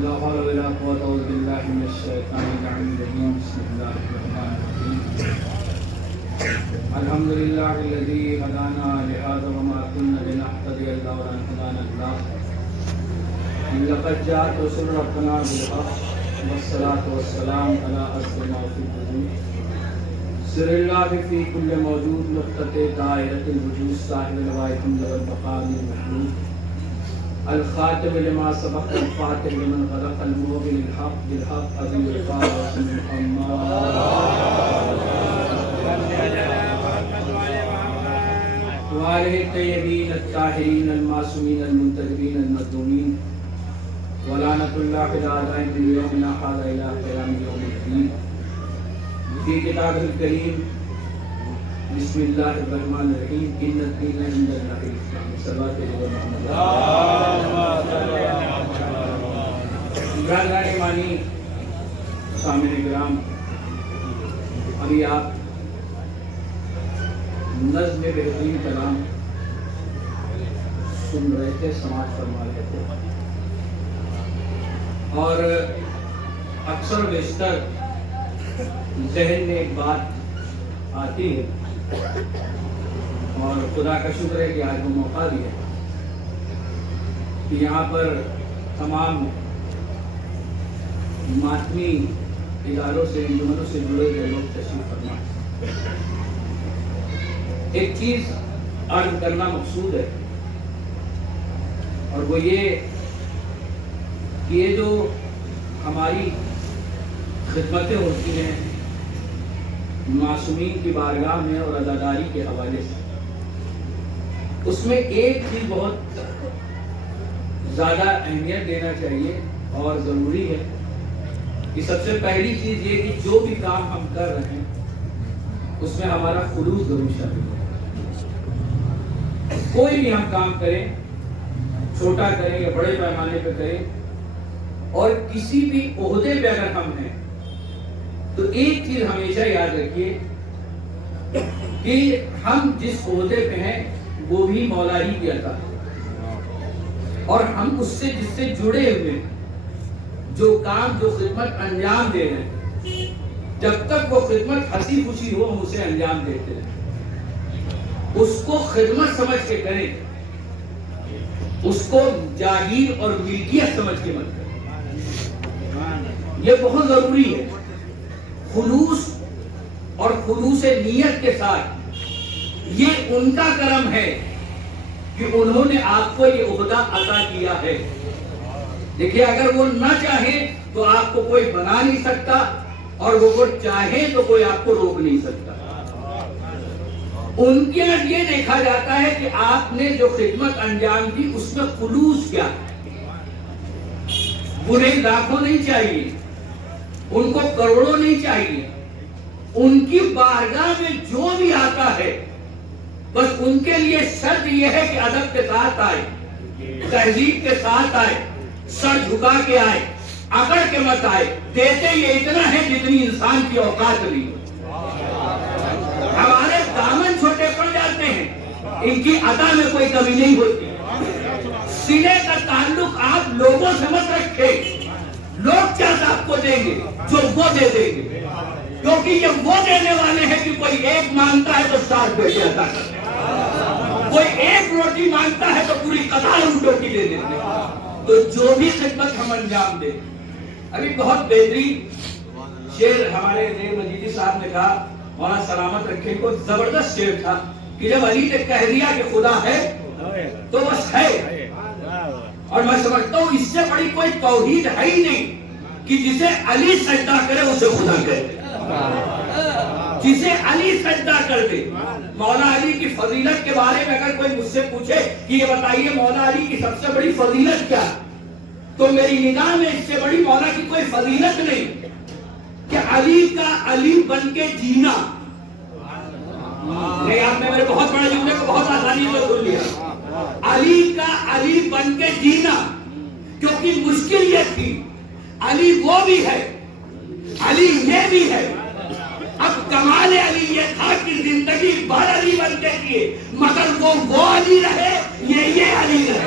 لا حول ولا قوة إلا بالله من الشيطان الرجيم. بسم الله الرحمن الرحيم. الحمد لله الذي هدانا لهذا وما كنا لنهتدي لولا أن هدانا الله. لقد جاءت رسل ربنا بالحق والصلاة والسلام على أسر ما في الوجود. سر الله في كل موجود نقطة دائرة الوجود صاحب الغاية والبقاء المحمود. الخاتم لما سبق الفاتح لمن غلق الموبل الحق بالحق أبي الفارس محمد وآله الطيبين الطاهرين المعصومين المنتجبين المظلومين ولعنة الله الأعداء من يومنا هذا إلى قيام يوم الدين. في كتابه الكريم بسم الله الرحمن الرحيم. إن الدين عند الله الإسلام. صلوات محمد. برادران ایمانی، سامعین کرام، ابھی آپ نظم بہترین کلام سن رہے تھے، سماعت فرما رہے تھے، اور اکثر و بیشتر ذہن میں ایک بات آتی ہے اور خدا کا شکر ہے کہ آج وہ موقع دیا کہ یہاں پر تمام ماتمی اداروں سے انجمنوں سے جڑے ہوئے لوگ تشریف فرما. ایک چیز عرض کرنا مقصود ہے اور وہ یہ کہ یہ جو ہماری خدمتیں ہوتی ہیں معصومین کی بارگاہ میں اور عزاداری کے حوالے سے، اس میں ایک چیز بہت زیادہ اہمیت دینا چاہیے اور ضروری ہے کہ سب سے پہلی چیز یہ کہ جو بھی کام ہم کر رہے ہیں اس میں ہمارا خلوص ضرور شامل ہے. کوئی بھی ہم کام کریں، چھوٹا کریں یا بڑے پیمانے پہ کریں، اور کسی بھی عہدے پہ اگر ہم ہیں تو ایک چیز ہمیشہ یاد رکھیے کہ ہم جس عہدے پہ ہیں وہ بھی مولا ہی کی عطا ہے، اور ہم اس سے جس سے جڑے ہوئے ہیں، جو کام جو خدمت انجام دے رہے ہیں، جب تک وہ خدمت ہنسی خوشی ہو ہم اسے انجام دیتے رہیں. اس کو خدمت سمجھ کے کریں، اس کو جاگیر اور ملکیت سمجھ کے مت کریں. یہ بہت ضروری ہے. خلوص اور خلوص نیت کے ساتھ یہ ان کا کرم ہے کہ انہوں نے آپ کو یہ عہدہ عطا کیا ہے. دیکھیے، اگر وہ نہ چاہیں تو آپ کو کوئی بنا نہیں سکتا، اور وہ چاہیں تو کوئی آپ کو روک نہیں سکتا. ان کے اندر یہ دیکھا جاتا ہے کہ آپ نے جو خدمت انجام دی اس میں خلوص کیا ہے. انہیں لاکھوں نہیں چاہیے، ان کو کروڑوں نہیں چاہیے. ان کی بارگاہ میں جو بھی آتا ہے بس ان کے لیے شرط یہ ہے کہ ادب کے ساتھ آئے، تہذیب کے ساتھ آئے، سر جھکا کے آئے، اکڑ کے مت آئے. دیتے یہ اتنا ہے جتنی انسان کی اوقات نہیں. ہمارے دامن چھوٹے پڑ جاتے ہیں، ان کی عطا میں کوئی کمی نہیں ہوتی. سینے کا تعلق آپ لوگوں سے مت رکھے. لوگ کیا آپ کو دیں گے؟ جو وہ دے دیں گے، کیونکہ یہ وہ دینے والے ہیں کہ کوئی ایک مانگتا ہے تو 7 بیٹے عطا کرتے ہیں، کوئی ایک روٹی مانگتا ہے تو پوری قطار اونٹوں کی دے دیتے ہیں. تو جو بھی خدمت ہم انجام دیں. ابھی بہت بہترین شعر ہمارے زیر مجیدی صاحب نے کہا، مولا سلامت رکھے کو، زبردست شعر تھا کہ جب علی نے کہہ دیا کہ خدا ہے تو بس ہے. اور میں سمجھتا ہوں اس سے بڑی کوئی توحید ہے ہی نہیں کہ جسے علی سجدہ کرے اسے خدا کہتے. جسے علی سجدہ کر دے. مولا علی کی فضیلت کے بارے میں اگر کوئی مجھ سے پوچھے کہ یہ بتائیے مولا علی کی سب سے بڑی فضیلت کیا، تو میری نگاہ میں اس سے بڑی مولا کی کوئی فضیلت نہیں کہ علی کا علی بن کے جینا. نہیں، آپ نے میرے بہت بڑے جملے کو بہت آسانی سے سن لیا. علی کا علی بن کے جینا، کیونکہ مشکل یہ تھی. علی وہ بھی ہے، علی یہ بھی ہے. اب کمال علی یہ تھا کہ زندگی بھر علی بن کے کیے، مگر وہ علی رہے، یہ علی رہے.